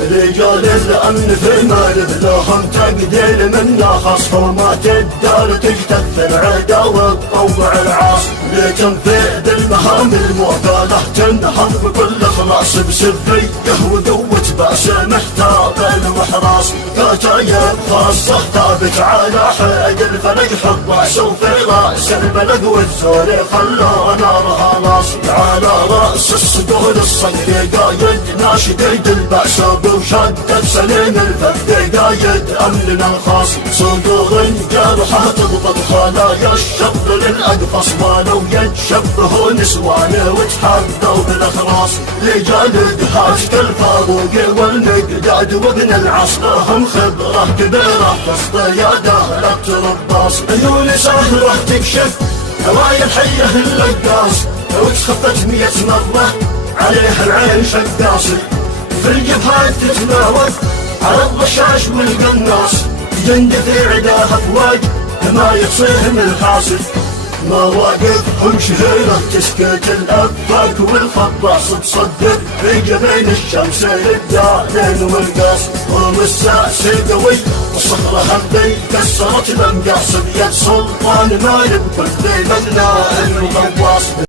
رجال لأن في المال لهم تقدير منا خاص، حرمات الدار تجتث العداوة وطوع العاص، لتنفيذ المهام المعتادة تنهض بكل إخلاص، بسرية وقوة بأس محتاط المحراس، كتايب خاصة ثابت على حيد الفلق حراس، وفي رأس البلد والزور خلانا رهالاس، على رأس الصدور الصقر قايد ناشد البأس وشدد سليم الفرد قايد أمننا الخاص، صدور جرحة تضبط خلايا الشر للأقفص، ولو يتشبهوا نسوانه وتحدوا بالأخراس، رجال دهاش كالفاروق والمقداد وابن العصر هم خبرة كبيرة فاصطيادة لا ترباص، عيون سهرة تكشف هوايا الحية اللقاص، وتخفت 100 مرة عليها العين شقاصي، في الجبهات تتناوب على الرشاش والقناص، جند في عداها افواج ما يصيهم الحاصل، مواقفهم شهيرة تسكت الأفاك والخباص، تصدق في جبين الشمس للدالين والقاص، والساس قوي والصخرة هبي كسرت الأنقاص، بيد سلطان ما يبكل في مبنى الغواص.